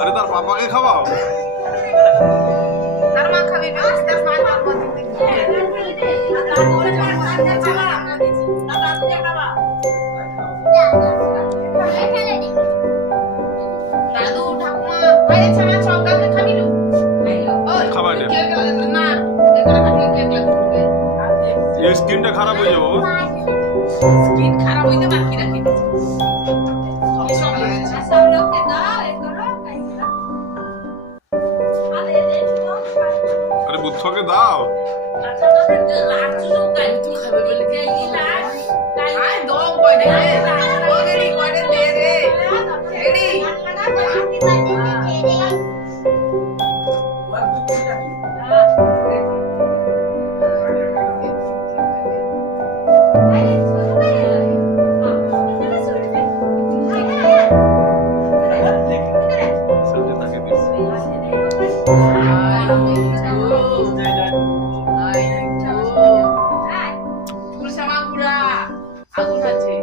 আরে তার পাপাকে খাওয়াও, তার মা খাবি তার মা দাদু ঠাকুমা আরে ছানা সব কাকে খাবিলো খাবার না এগুলো খাবি কেকলা এই স্কিনটা খারাপ হয়ে যাবো। স্কিন খারাপ হইতে বাকি রাখি সব লোককে দাও এগুলো আরে বুদ্ধকে দাও। আগুন আছে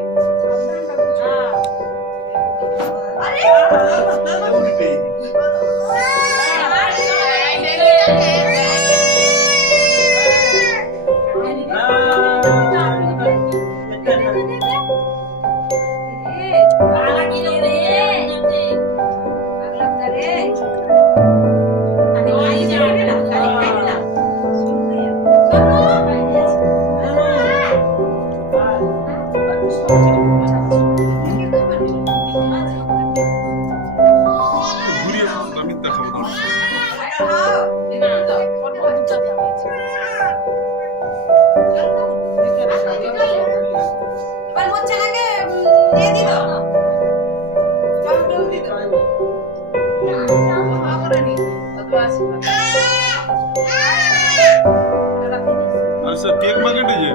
ঘুরিয়ে আমি দেখাবো না। আচ্ছা কেক মার্কেটে যে